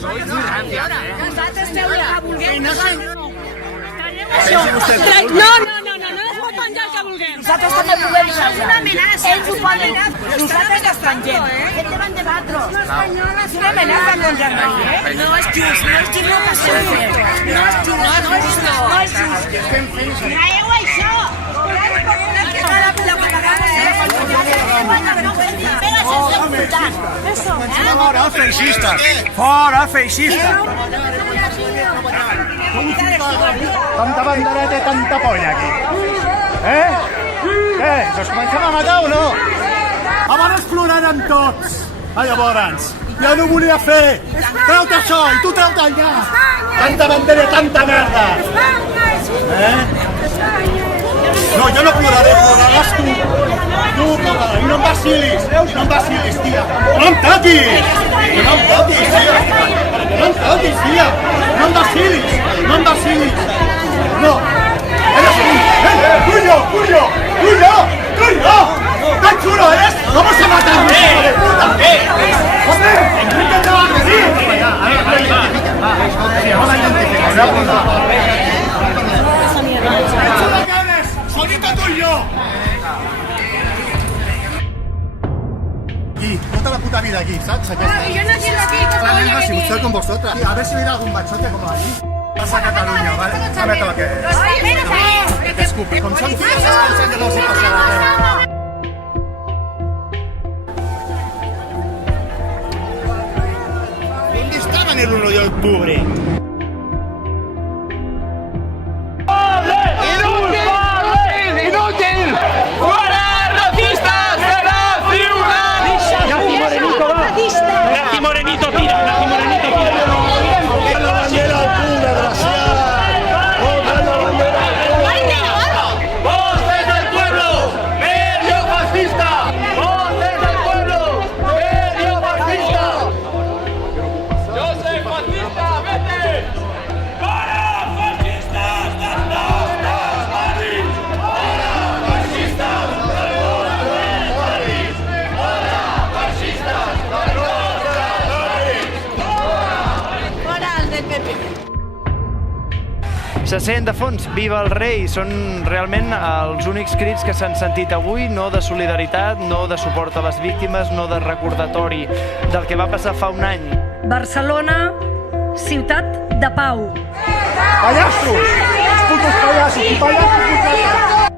Sois muy rancias, Nosaltres feu el que vulgueu. No es pot penjar el que vulguem. Nosaltres també volem seure. Ells ho poden. Nosaltres d'estranger. Què te van debatre? És una amenaça contra nosaltres. No és just, no és just el que estem fent. No és just, no és just. No és just. Traieu això! Fora feixistes! Fora feixistes! Tanta bandereta i tanta polla aquí. Què? Us comencem a matar o no? Abans plorarem tots. Llavors, ja no volia fer. Treu-te això i tu treu-te allà. Tanta bandera i tanta merda. No, jo no ploraré, ploraràs tu. Tu ploraràs. I no em vacilis, tia. No em toquis, tia. No em toquis, tia. No em vacilis. No. Eres tuyo. Tan chulo eres. Vamos a matarnos, hijo de puta. Joder, Enrique te va a agredir. Solito tú y yo. Aquí, toda la puta vida aquí, ¿sabes? Yo no quiero aquí. Claro, si estoy con vosotras. A ver si viene algún machote como allí. Pasa a Cataluña, ¿vale? Dame todo que es. Que te escupe. Con son tíos, que no se pasa nada. ¿Dónde estaban el 1 de octubre? ¡Inútil! ¡Fuera racistas de la ciudad! ¡Nazi Morenito, va! ¡Nazi Morenito, tira! ¡Nazi Morenito, tira! ¡La bandera al culo, desgraciado! ¡Voces del pueblo! ¡Medio fascista! ¡Voces del pueblo! ¡Medio fascista! ¡Yo soy fascista! ¡Vete! ¡Para fascistas! Se sent de fons Viva el rei, són realment els únics crits que s'han sentit avui, no de solidaritat, no de suport a les víctimes, no de recordatori del que va passar fa un any. Barcelona, ciutat de pau. ¡Payasos! ¡Putos payasos! ¡Payasos!